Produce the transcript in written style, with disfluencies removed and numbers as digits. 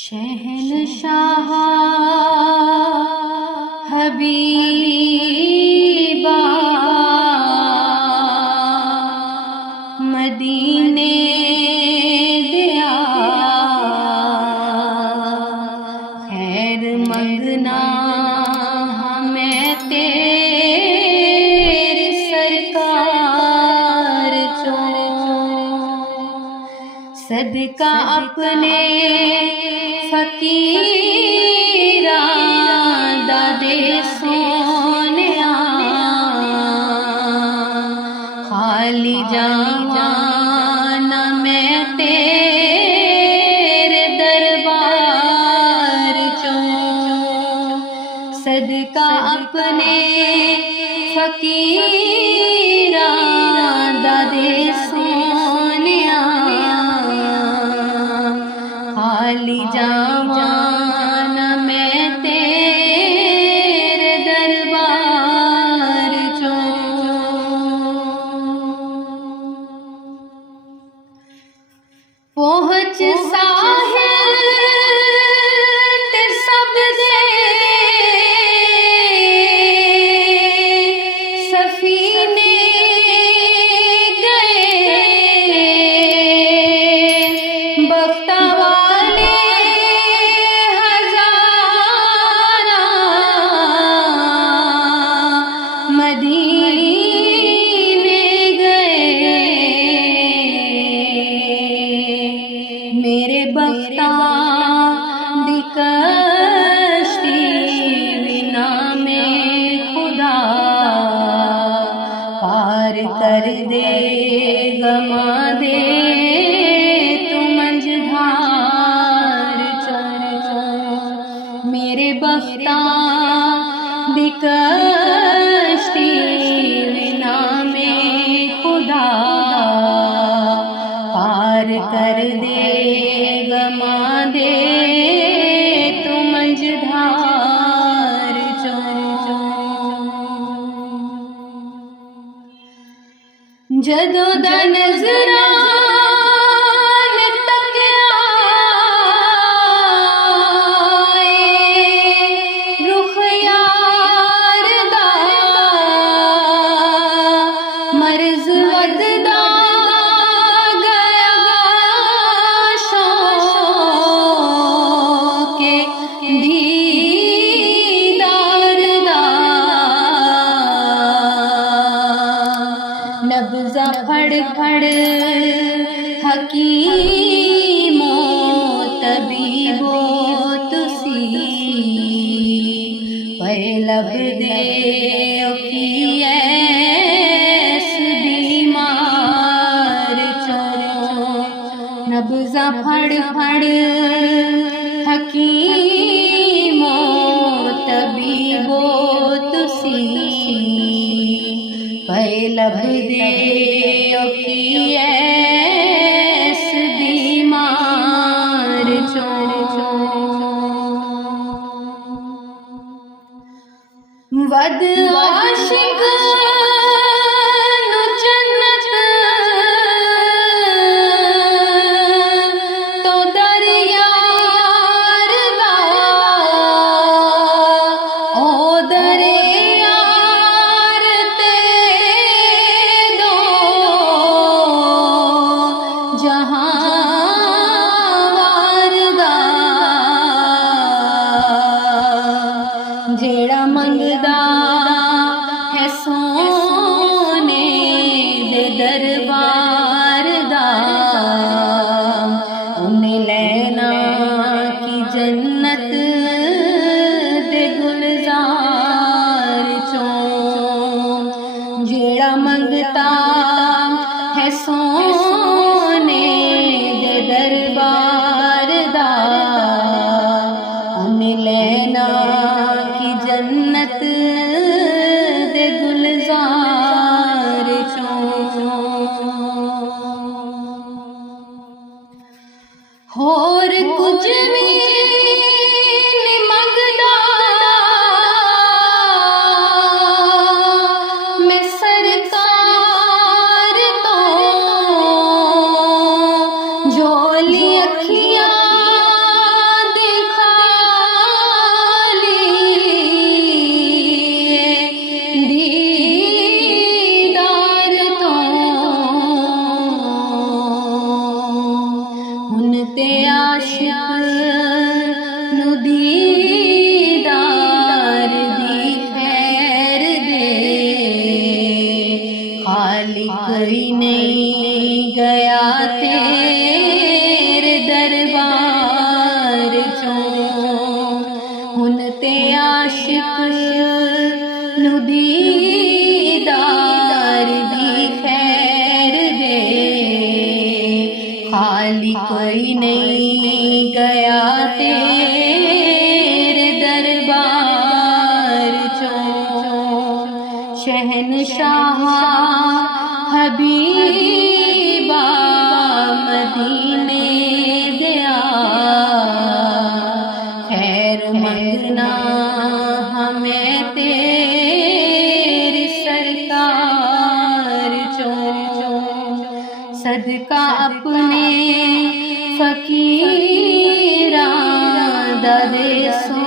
شہنشاہ حبیبا مدینے دیا خیر منگنا ہمیں تیرے سرکار چوں صدقہ اپنے فقیراں دا دے سونیا خالی جاواں نہ میں تیرے دربار چوں صدقہ اپنے فقیراں دا دے سونیا خالی جاواں نہ میں تیرے دربار چوں پہنچ ساحل تے سب دے سفینے گئے بختہ والے ہزاراں مدینے گئے میرے بختاں دی کشتی بنا میں خدا پار کر دے گما دے تو منجھار چوں میرے بختاں دی کشتی بنا میں خدا پار کر دے گما دے تو منجھار چوں جدوں دا نظران تکیا رخ یار دا مرض وددا گیا شوق دیدار دا نبض پھڑ پھڑ حکیمو طبیبو تسی پے لب دے کی ایس بیمار چوں نبض پھڑ پھڑ حکیمو طبیبو تسی پے لب دے کی ایس بیمار چوں ود عاشق نو جنت تو در یار دا او در یار تے دو جہاں وار دا جیڑا منگدا نو دیدار دی خیر دے خالق ہی نہیں گیا تیرے دربار چوں ہن تے عاشق نو دیدار دی خیر دے خالق ہی نہیں گیا تیرے دربار چوں شہنشاہ حبیبا مدینے دیا خیر منگنا ہمیں تیری سرکار چوں صدقہ اپنے فقیراں دا دے سو